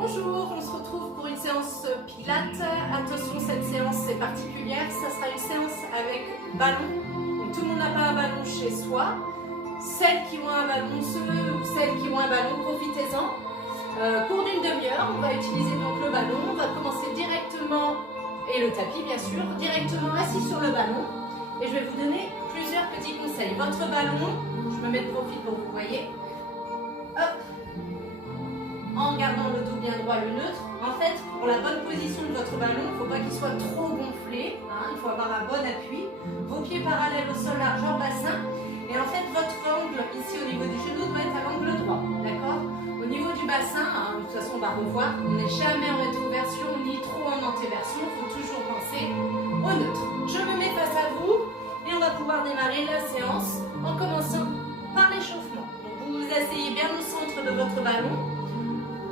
Bonjour, on se retrouve pour une séance Pilates. Attention, cette séance est particulière, ça sera une séance avec ballon. Donc, tout le monde n'a pas un ballon chez soi. Celles qui ont un ballon, ceux ou celles qui ont un ballon, profitez-en. Cours d'une demi-heure, on va utiliser donc le ballon. On va commencer directement, et le tapis bien sûr, directement assis sur le ballon. Et je vais vous donner plusieurs petits conseils. Votre ballon, je me mets de profil pour que vous voyez. Hop. En gardant le dos bien droit, le neutre. En fait, pour la bonne position de votre ballon, il ne faut pas qu'il soit trop gonflé. Il faut avoir un bon appui. Vos pieds parallèles au sol, largeur bassin. Et en fait, votre angle ici au niveau du genou doit être à l'angle droit. D'accord? Au niveau du bassin, de toute façon, on va revoir. On n'est jamais en rétroversion ni trop en antéversion. Il faut toujours penser au neutre. Je me mets face à vous et on va pouvoir démarrer la séance en commençant par l'échauffement. Donc, vous vous asseyez bien au centre de votre ballon.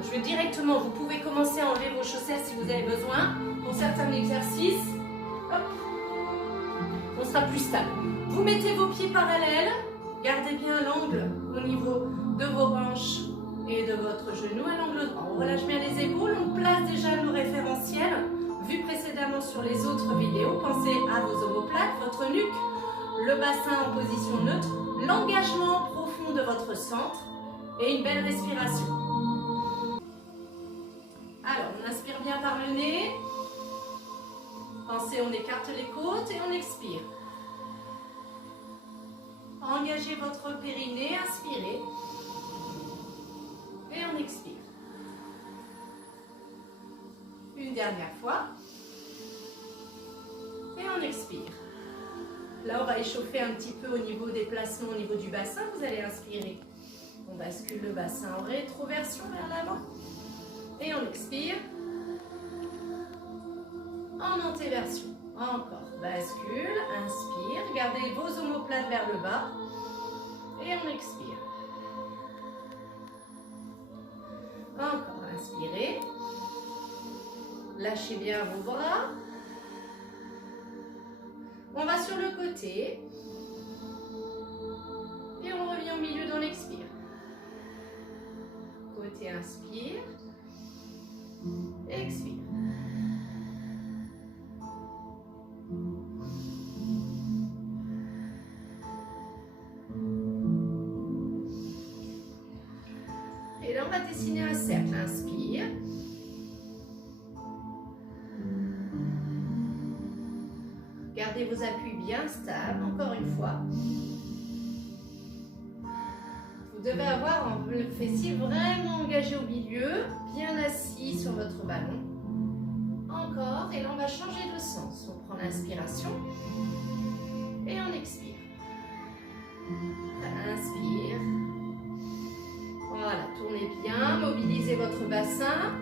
Je vais directement, vous pouvez commencer à enlever vos chaussettes si vous avez besoin. Pour certains exercices, hop, on sera plus stable. Vous mettez vos pieds parallèles, gardez bien l'angle au niveau de vos hanches et de votre genou à l'angle droit. On relâche bien les épaules, on place déjà le référentiel, vu précédemment sur les autres vidéos. Pensez à vos omoplates, votre nuque, le bassin en position neutre, l'engagement profond de votre centre et une belle respiration. Alors, on inspire bien par le nez. Pensez, on écarte les côtes et on expire. Engagez votre périnée, inspirez. Et on expire. Une dernière fois. Et on expire. Là, on va échauffer un petit peu au niveau des placements, au niveau du bassin. Vous allez inspirer. On bascule le bassin en rétroversion vers l'avant. Et on expire. En antéversion. Encore. Bascule, inspire. Gardez vos omoplates vers le bas. Et on expire. Encore. Inspirez. Lâchez bien vos bras. On va sur le côté. Et on revient au milieu dans l'expire. Côté inspire. Expire. Et là, on va dessiner un cercle. Inspire. Gardez vos appuis bien stables, encore une fois. Vous devez avoir le fessier vraiment engagé au milieu, bien assis sur votre ballon. Encore, et là on va changer de sens. On prend l'inspiration et on expire. Inspire. Voilà, tournez bien, mobilisez votre bassin.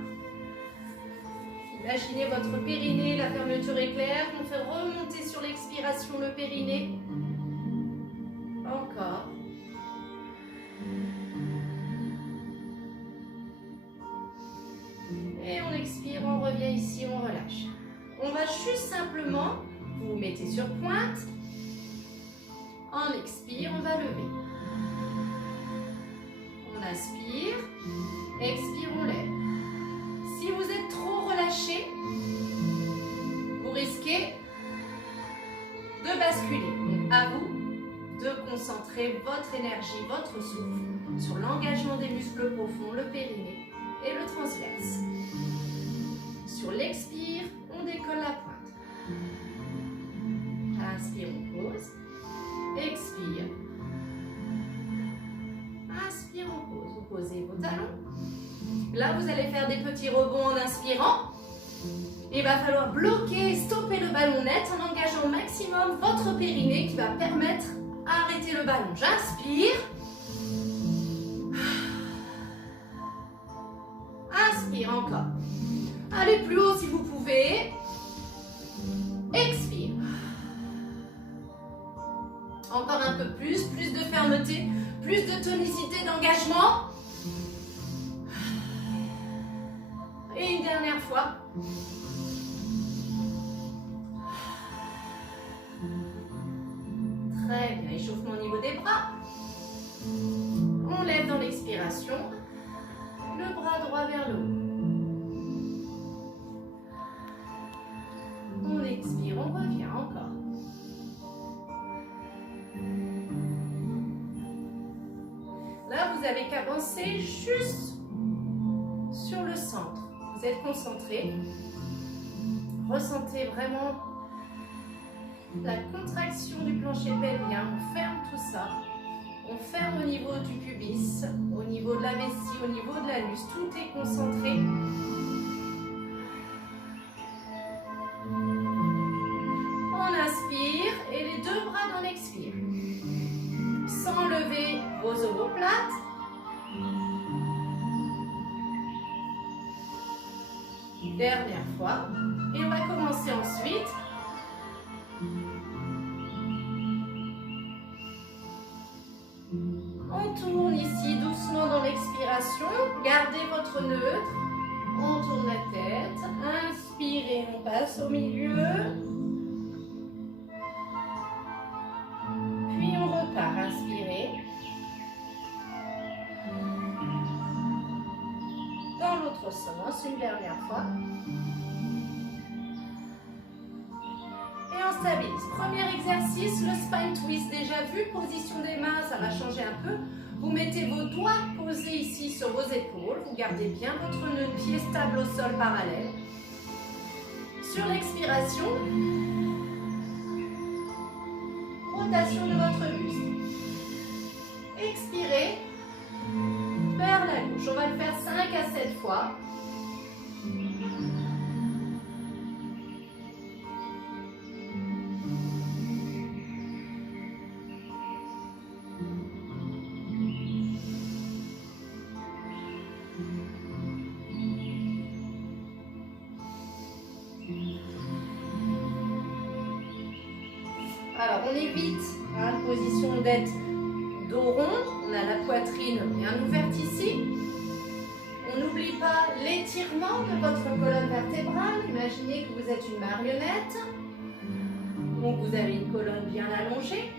Imaginez votre périnée, la fermeture éclair. On fait remonter sur l'expiration le périnée. Encore. Et on expire, on revient ici, on relâche. On va juste simplement, vous vous mettez sur pointe. On expire, on va lever. On inspire, expire, on lève. Si vous êtes trop relâché, vous risquez de basculer. Donc à vous de concentrer votre énergie, votre souffle sur l'engagement des muscles profonds, le périnée et le transverse. Sur l'expire, on décolle la pointe. Inspire, on pose. Expire. Inspire, on pose. Vous posez vos talons. Là, vous allez faire des petits rebonds en inspirant. Il va falloir bloquer, stopper le ballon net en engageant au maximum votre périnée qui va permettre d'arrêter le ballon. J'inspire. Inspire encore. Allez plus haut si vous pouvez. Expire. Encore un peu plus de fermeté, plus de tonicité, d'engagement. Et une dernière fois. Très bien, échauffement au niveau des bras. On lève dans l'expiration. Le bras droit vers le haut. n'avez qu'à penser juste sur le centre. Vous êtes concentré. Ressentez vraiment la contraction du plancher pelvien. On ferme tout ça. On ferme au niveau du pubis, au niveau de la vessie, au niveau de l'anus. Tout est concentré. On inspire et les deux bras dans l'expire. Sans lever vos omoplates. Dernière fois. Et on va commencer ensuite. On tourne ici doucement dans l'expiration. Gardez votre neutre. On tourne la tête. Inspirez, on passe au milieu. Puis on repart. Inspirez. Dans l'autre sens, une dernière fois. Et on stabilise. Premier exercice, le spine twist. Déjà vu, position des mains, ça va changer un peu. Vous mettez vos doigts posés ici sur vos épaules. Vous gardez bien votre nœud de pied stable au sol parallèle. Sur l'expiration, rotation de votre buste. Expirez vers la gauche. On va le faire 5 à 7 fois. Alors, on évite une position d'être dos rond. On a la poitrine bien ouverte ici. On n'oublie pas l'étirement de votre colonne vertébrale. Imaginez que vous êtes une marionnette. Donc, vous avez une colonne bien allongée.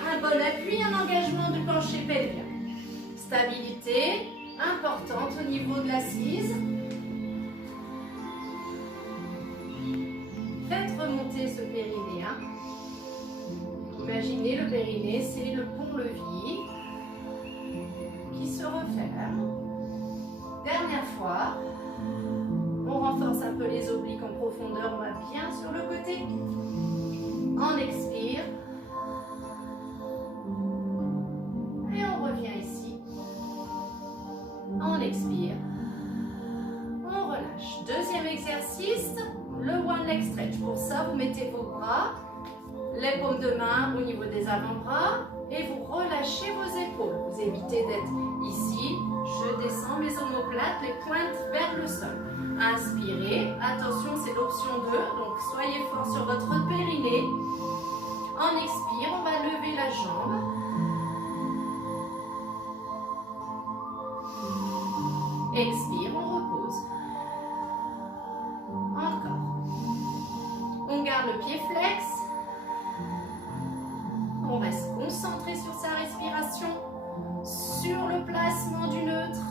Un bon appui, un engagement du plancher pelvien. Stabilité importante au niveau de l'assise. Faites remonter ce périnéen. Imaginez le périnée, c'est le pont-levis qui se referme. Dernière fois, on renforce un peu les obliques en profondeur, on va bien sur le côté. On expire. Et on revient ici. On expire. On relâche. Deuxième exercice, le one leg stretch. Pour ça, vous mettez vos bras, les paumes de main au niveau des avant-bras et vous relâchez vos épaules. Vous évitez d'être ici. Je descends mes omoplates, les pointes vers le sol. Inspirez. Attention, c'est l'option 2. Donc, soyez fort sur votre périnée. On expire. On va lever la jambe. Expire. On repose. Encore. On garde le pied flex. On reste concentré sur sa respiration, sur le placement du neutre.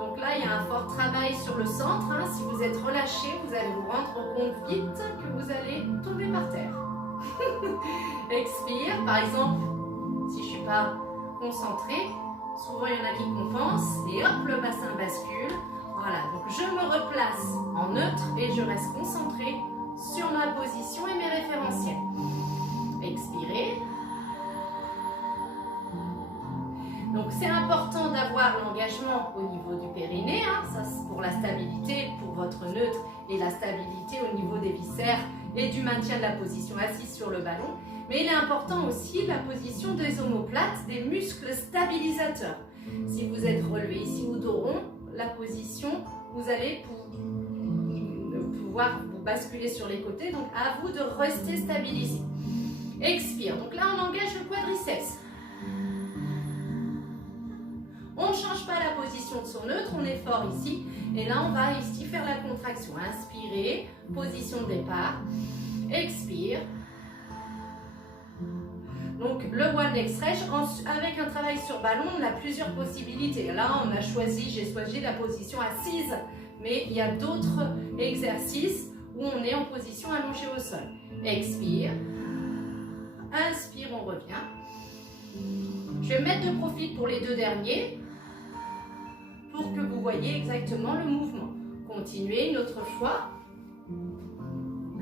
Donc là, il y a un fort travail sur le centre. Si vous êtes relâché, vous allez vous rendre compte vite que vous allez tomber par terre. Expire. Par exemple, si je ne suis pas concentrée, souvent il y en a qui compensent et hop, le bassin bascule. Voilà, donc je me replace en neutre et je reste concentrée sur ma position et mes référentiels. Expirez. Donc c'est important d'avoir l'engagement au niveau du périnée, ça c'est pour la stabilité, pour votre neutre et la stabilité au niveau des viscères et du maintien de la position assise sur le ballon. Mais il est important aussi la position des omoplates, des muscles stabilisateurs. Si vous êtes relevé ici ou dos rond, la position, vous allez pouvoir vous basculer sur les côtés, donc à vous de rester stabilisé. Expire. Donc là, on engage le quadriceps. On ne change pas la position de son neutre, on est fort ici. Et là, on va ici faire la contraction. Inspirez, position de départ. Expire. Donc, le one leg stretch, avec un travail sur ballon, on a plusieurs possibilités. Là, on a choisi, j'ai choisi la position assise. Mais il y a d'autres exercices où on est en position allongée au sol. Expire. Inspire, on revient. Je vais me mettre de profil pour les 2 derniers pour que vous voyez exactement le mouvement. Continuez une autre fois.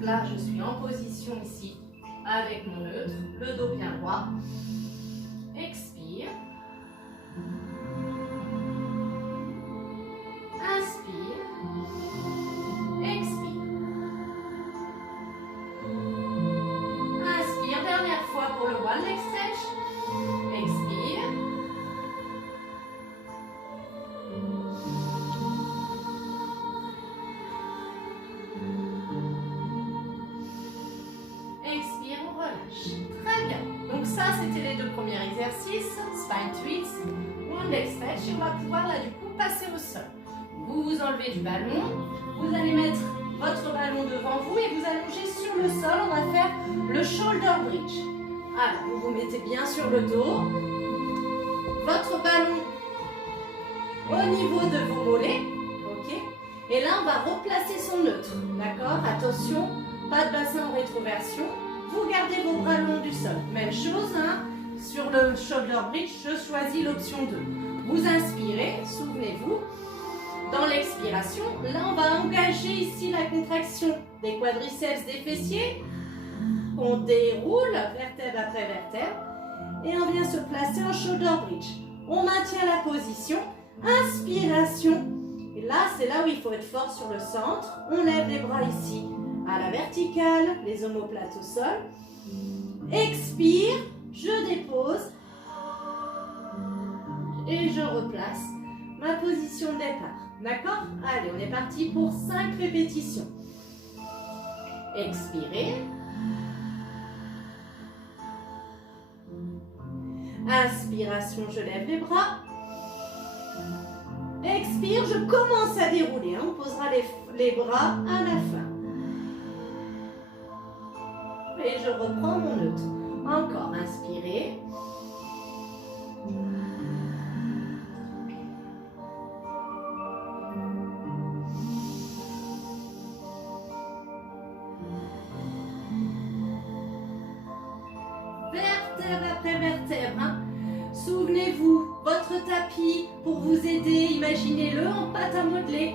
Là, je suis en position ici avec mon neutre, le dos bien droit. Expire. Inspire. Expire. Inspire. Dernière fois pour le one leg stretch. Expire. Expire, on relâche. Très bien. Donc ça, c'était les 2 premiers exercices. Spine twist, one leg stretch. Et on va pouvoir là du coup passer au sol. Vous vous enlevez du ballon. Vous allez mettre votre ballon devant vous et vous allongez sur le sol. On va faire le shoulder bridge. Alors, vous vous mettez bien sur le dos. Votre ballon au niveau de vos mollets. Ok. Et là, on va replacer son neutre. D'accord? Attention, pas de bassin en rétroversion. Vous gardez vos bras le long du sol. Même chose, hein, sur le shoulder bridge, je choisis l'option 2. Vous inspirez, souvenez-vous. Dans l'expiration, là, on va engager ici la contraction des quadriceps, des fessiers. On déroule vertèbre après vertèbre. Et on vient se placer en shoulder bridge. On maintient la position. Inspiration. Et là, c'est là où il faut être fort sur le centre. On lève les bras ici à la verticale, les omoplates au sol. Expire, je dépose. Et je replace ma position de départ. D'accord? Allez, on est parti pour 5 répétitions. Expirez. Inspiration, je lève les bras. Expire, je commence à dérouler. On posera les bras à la fin. Et je reprends mon neutre. Encore, inspirez. Vertèbre après vertèbre. Hein. Souvenez-vous, votre tapis, pour vous aider, imaginez-le en pâte à modeler.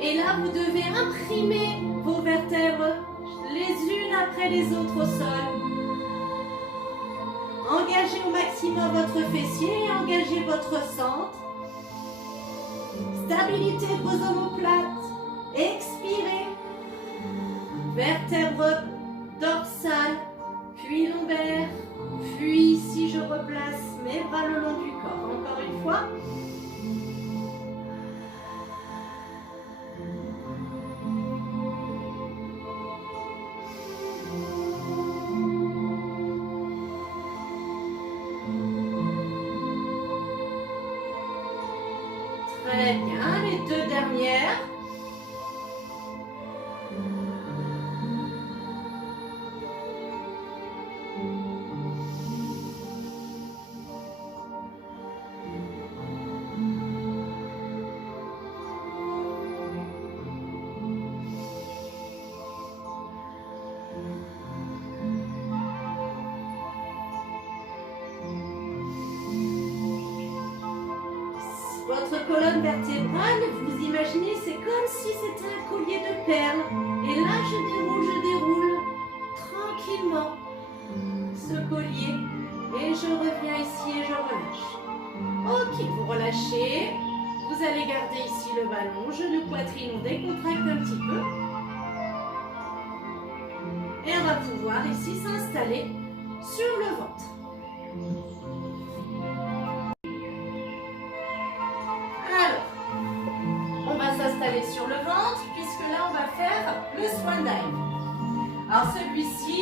Et là, vous devez imprimer vos vertèbres les unes après les autres au sol. Engagez au maximum votre fessier et engagez votre centre. Stabilité de vos omoplates. Expirez. Vertèbre dorsale, puis lombaire, puis ici je replace mes bras le long du corps. Encore une fois. Très bien, les 2 dernières. Votre colonne vertébrale, vous imaginez, c'est comme si c'était un collier de perles. Et là, je déroule tranquillement ce collier. Et je reviens ici et je relâche. Ok, vous relâchez. Vous allez garder ici le ballon. Genou, poitrine, on décontracte un petit peu. Et on va pouvoir ici s'installer sur le ventre. S'installer sur le ventre, puisque là on va faire le swan dive. Alors celui-ci,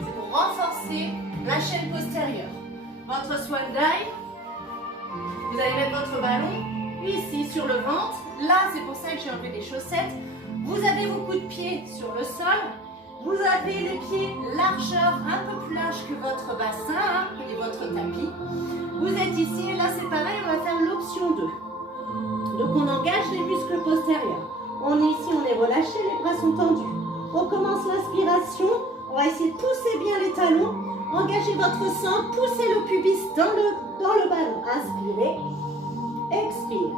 c'est pour renforcer la chaîne postérieure. Votre swan dive, vous allez mettre votre ballon ici sur le ventre. Là, c'est pour ça que j'ai enlevé les chaussettes. Vous avez vos coups de pied sur le sol. Vous avez les pieds largeur, un peu plus large que votre bassin, hein, et votre tapis. Vous êtes ici et là c'est pareil, on va faire l'option 2. Donc on engage les muscles postérieurs. On est ici, on est relâché, les bras sont tendus. On commence l'inspiration, on va essayer de pousser bien les talons. Engagez votre sang, poussez le pubis dans le ballon. Inspirez, expire.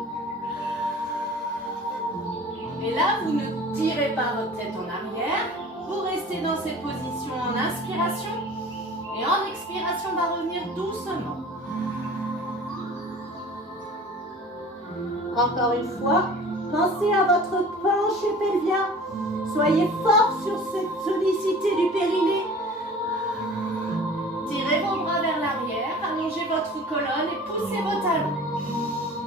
Et là, vous ne tirez pas votre tête en arrière. Vous restez dans cette position en inspiration. Et en expiration, on va revenir doucement. Encore une fois, pensez à votre plancher pelvien. Soyez fort sur cette sollicité du périnée. Tirez vos bras vers l'arrière, allongez votre colonne et poussez vos talons.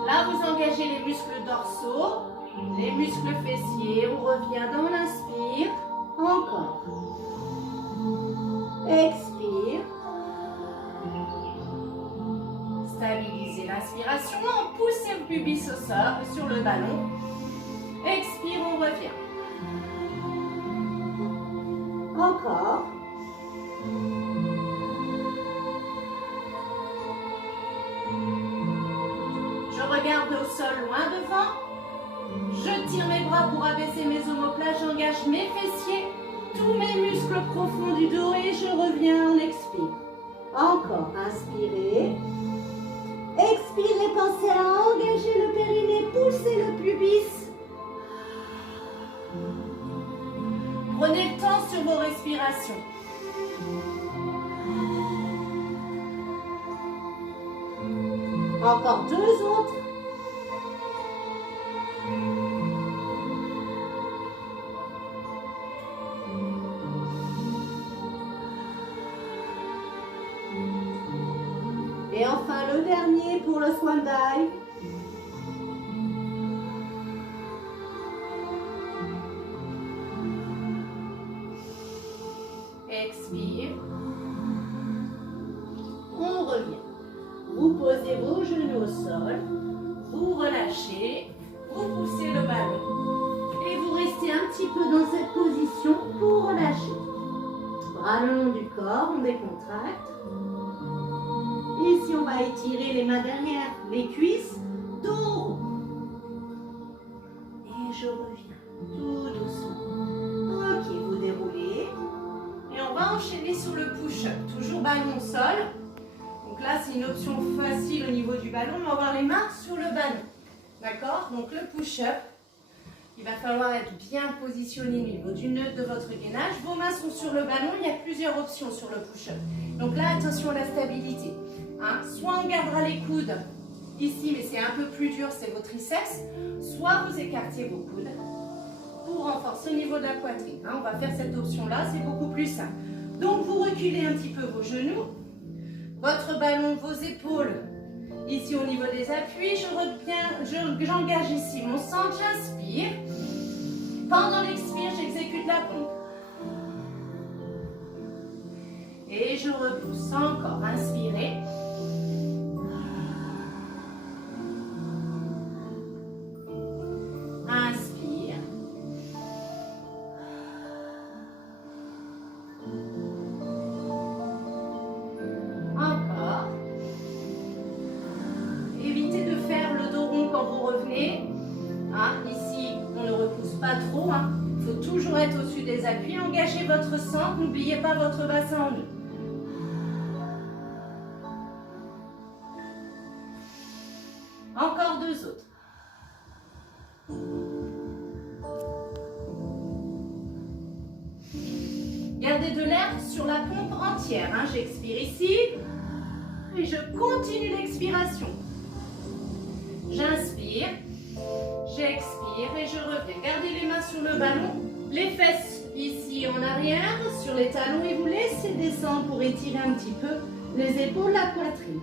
Là, vous engagez les muscles dorsaux, les muscles fessiers. On revient dans l'inspire. Encore. Expire. Stabilisez l'inspiration, on pousse le pubis au sol, sur le ballon. Expire, on revient. Encore. Je regarde au sol loin devant. Je tire mes bras pour abaisser mes omoplates. J'engage mes fessiers, tous mes muscles profonds du dos et je reviens en expire. Encore. Inspirez. Expirez, pensez à engager le périnée, poussez le pubis. Prenez le temps sur vos respirations. Encore 2 autres. Et enfin le dernier pour le swan dive. Expire. On revient. Vous posez vos genoux au sol. Vous relâchez. Vous poussez le ballon. Et vous restez un petit peu dans cette position pour relâcher. Bras le long du corps, on décontracte. Ici, on va étirer les mains derrière les cuisses, dos rond. Et je reviens tout doucement. Ok, vous déroulez. Et on va enchaîner sur le push-up. Toujours ballon au sol. Donc là, c'est une option facile au niveau du ballon. On va avoir les mains sur le ballon. D'accord? Donc le push-up, il va falloir être bien positionné au niveau du nœud de votre gainage. Vos mains sont sur le ballon. Il y a plusieurs options sur le push-up. Donc là, attention à la stabilité. Hein? Soit on gardera les coudes ici, mais c'est un peu plus dur, c'est vos triceps. Soit vous écartez vos coudes pour renforcer au niveau de la poitrine. Hein? On va faire cette option-là, c'est beaucoup plus simple. Donc vous reculez un petit peu vos genoux, votre ballon, vos épaules. Ici au niveau des appuis, j'engage ici mon centre, j'inspire. Pendant l'expire, j'exécute la pompe. Et je repousse encore, inspirez. Inspire. Encore. Évitez de faire le dos rond quand vous revenez. Hein, ici, on ne repousse pas trop. Il faut toujours être au-dessus des appuis. Engagez votre centre. N'oubliez pas votre bassin en nœud. Encore 2 autres. Gardez de l'air sur la pompe entière. Hein. J'expire ici et je continue l'expiration. J'inspire, j'expire et je reviens. Gardez les mains sur le ballon, les fesses ici en arrière, sur les talons et vous laissez descendre pour étirer un petit peu les épaules, la poitrine.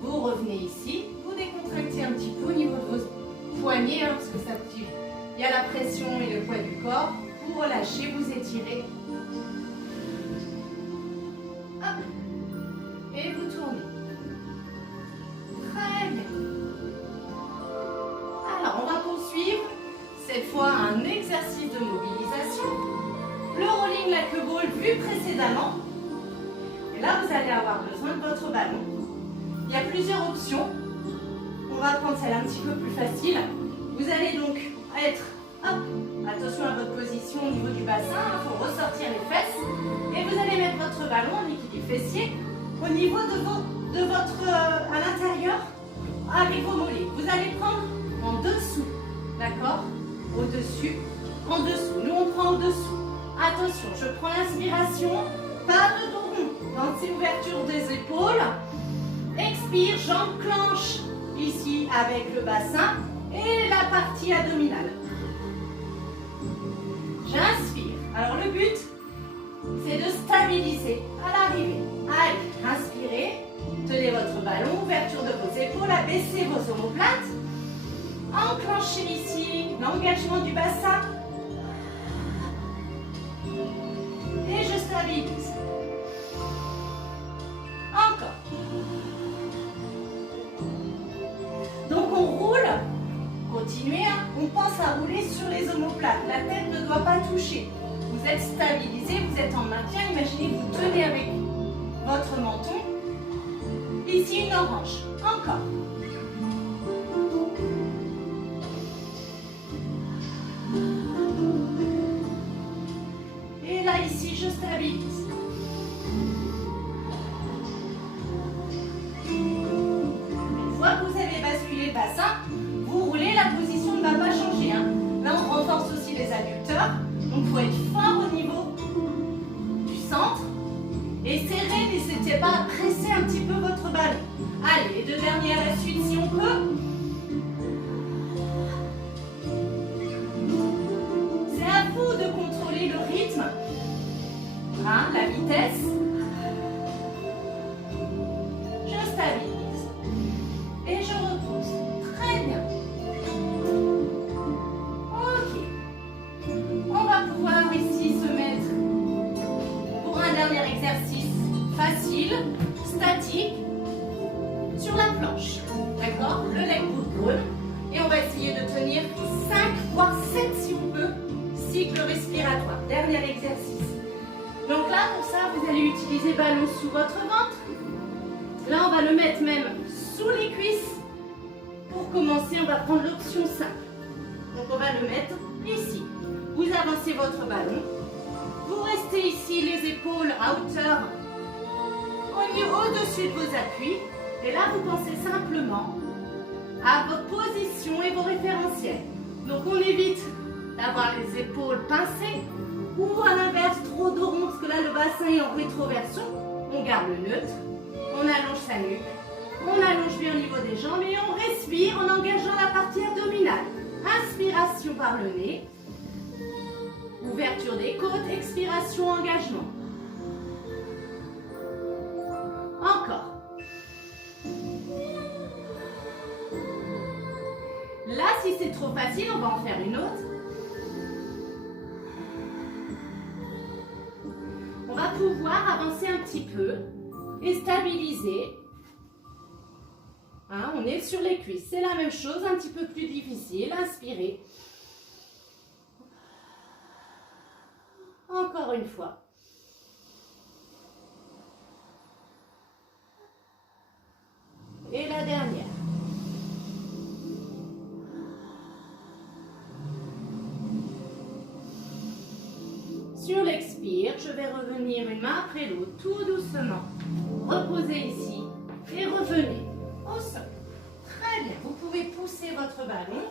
Vous revenez ici, vous décontractez un petit peu au niveau de vos poignets, hein, parce que ça tire. Il y a la pression et le poids du corps. Vous relâchez, vous étirez. Hop. Et vous tournez. Très bien. Alors, on va poursuivre. Cette fois, un exercice de mobilisation. Le rolling like a ball vu précédemment. Et là, vous allez avoir besoin de votre ballon. Il y a plusieurs options. On va prendre celle un petit peu plus facile. Vous allez donc être hop, Attention à votre position au niveau du bassin, il faut ressortir les fesses. Et vous allez mettre votre ballon en équilibre fessier au niveau de votre, à l'intérieur, avec vos mollets. Vous allez prendre en dessous, d'accord? Au-dessus, en dessous. Nous, on prend au-dessous. Attention, je prends l'inspiration, pas de dos rond. Dans ces ouvertures des épaules. Expire, j'enclenche ici avec le bassin et la partie abdominale. J'inspire. Alors le but, c'est de stabiliser à l'arrivée. Allez, inspirez. Tenez votre ballon, ouverture de vos épaules, abaissez vos omoplates. Enclenchez ici l'engagement du bassin. Et je stabilise. Encore. Donc on roule. Continuez, hein. On pense à rouler sur les omoplates. La tête ne doit pas toucher. Vous êtes stabilisé, vous êtes en maintien. Imaginez que vous tenez avec votre menton. Ici une orange. Encore. Et là, ici, je stabilise. Une fois que vous avez basculé le bassin, vous roulez, la position ne va pas changer. Hein. Là, on renforce aussi les adducteurs. Donc, il faut être fort au niveau du centre. Et serrez, n'hésitez pas à presser un petit peu votre ballon. Allez, les deux derniers à la suite si on peut. C'est à vous de contrôler le rythme, hein, la vitesse. Je stabilise. Et je repose. Très bien. Ok. On va pouvoir ici se mettre pour un dernier exercice facile, statique, sur la planche. D'accord? Le leg pull. Et on va essayer de tenir 5 voire 7 si on peut, cycle respiratoire. Dernier exercice. Donc là, pour ça, vous allez utiliser ballon sous votre ventre. Là, on va le mettre même sous les cuisses. Pour commencer, on va prendre l'option simple. Donc on va le mettre ici. Vous avancez votre ballon. Vous restez ici les épaules à hauteur au-dessus de vos appuis. Et là, vous pensez simplement à votre position et vos référentiels. Donc on évite d'avoir les épaules pincées ou à l'inverse trop dos rond parce que là le bassin est en rétroversion. On garde le neutre, on allonge sa nuque, on allonge bien au niveau des jambes et on respire en engageant la partie abdominale. Inspiration par le nez, ouverture des côtes, expiration, engagement. Encore. Là, si c'est trop facile, on va en faire une autre. On va pouvoir avancer un petit peu et stabiliser. Hein, on est sur les cuisses. C'est la même chose, un petit peu plus difficile. Inspirez. Encore une fois. Et la dernière. Sur l'expire, je vais revenir une main après l'autre, tout doucement. Reposez ici et revenez au sol. Très bien. Vous pouvez pousser votre ballon.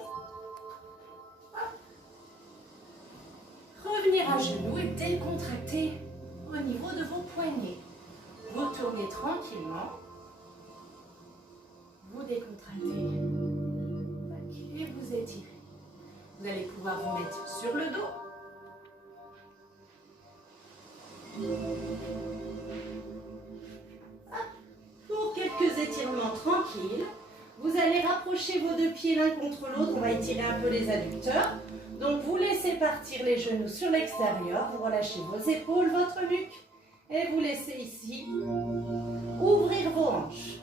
Revenir à genoux et décontracter au niveau de vos poignets. Vous tournez tranquillement. Vous décontractez. Et vous étirez. Vous allez pouvoir vous mettre sur le dos. Pour quelques étirements tranquilles, vous allez rapprocher vos deux pieds l'un contre l'autre. On va étirer un peu les adducteurs. Donc vous laissez partir les genoux sur l'extérieur. Vous relâchez vos épaules, votre nuque. Et vous laissez ici ouvrir vos hanches.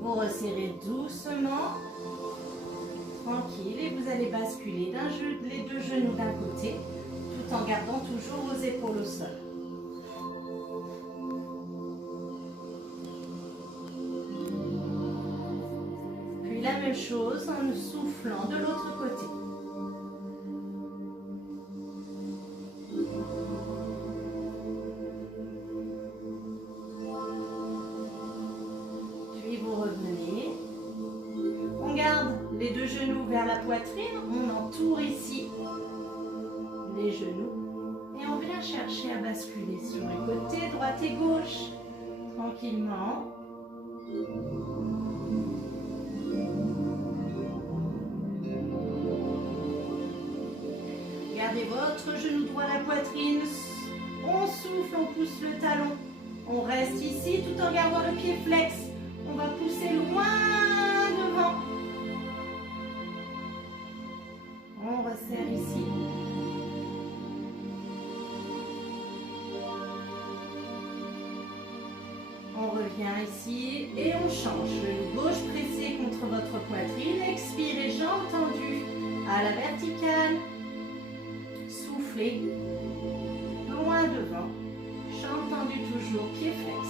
Vous resserrez doucement, tranquille, et vous allez basculer les deux genoux d'un côté, tout en gardant toujours vos épaules au sol. chose en soufflant de l'autre côté. Puis vous revenez. On garde les deux genoux vers la poitrine. On entoure ici les genoux. Et on vient chercher à basculer sur les côtés, droite et gauche. Tranquillement. Gardez votre genou droit à la poitrine. On souffle, on pousse le talon. On reste ici tout en gardant le pied flex. On va pousser loin devant. On resserre ici. On revient ici et on change. Genou gauche pressé contre votre poitrine. Expirez, jambes tendues à la verticale. Soufflez. Loin devant. Jambes tendues toujours, pied flex.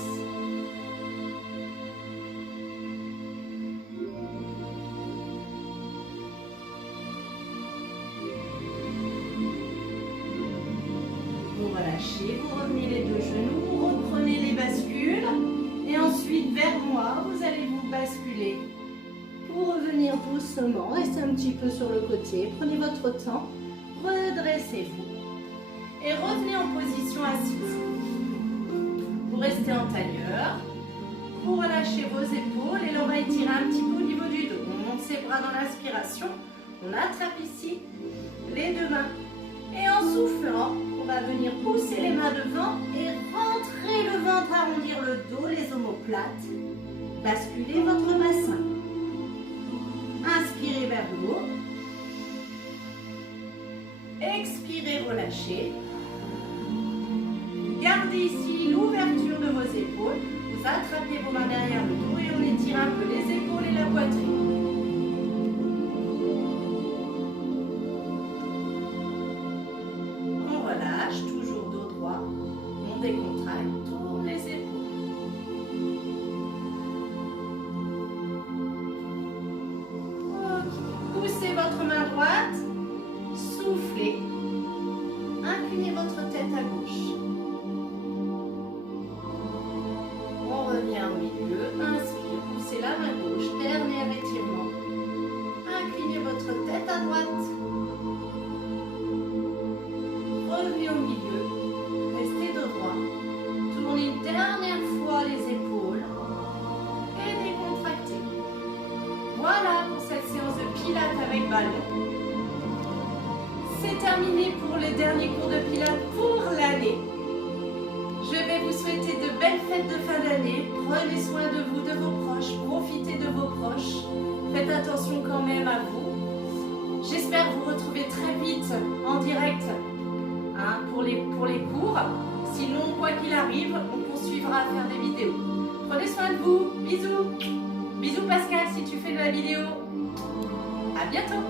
Vous relâchez, vous revenez les deux genoux, vous reprenez les bascules. Et ensuite, vers moi, vous allez vous basculer. Pour revenir doucement, restez un petit peu sur le côté. Prenez votre temps, redressez-vous. Et revenez en position assise. Vous restez en tailleur. Vous relâchez vos épaules et l'on va étirer un petit peu au niveau du dos. On monte ses bras dans l'inspiration. On attrape ici les deux mains. Et en soufflant, on va venir pousser les mains devant et rentrer le ventre, arrondir le dos, les omoplates. Basculez votre bassin. Inspirez vers le haut. Expirez, relâchez. Gardez ici l'ouverture de vos épaules. Vous attrapez vos mains derrière le dos et on étire un peu les épaules et la poitrine. On relâche, toujours dos droit. On décontracte, tourne les épaules. Ok. Poussez votre main droite. Soufflez. Inclinez votre tête à gauche. On revient au milieu. Inspire. Poussez la main gauche. Dernier étirement. Inclinez votre tête à droite. Revenez au milieu. Restez dos droit. Tournez une dernière fois les épaules. Et décontractez. Voilà pour cette séance de pilates avec ballon. C'est terminé pour le dernier cours de pilates pour l'année. Je vais vous souhaiter de belles fêtes de fin d'année. Prenez soin de vous, de vos proches. Profitez de vos proches. Faites attention quand même à vous. J'espère vous retrouver très vite en direct pour les cours. Sinon, quoi qu'il arrive, on poursuivra à faire des vidéos. Prenez soin de vous. Bisous. Bisous Pascal si tu fais de la vidéo. À bientôt.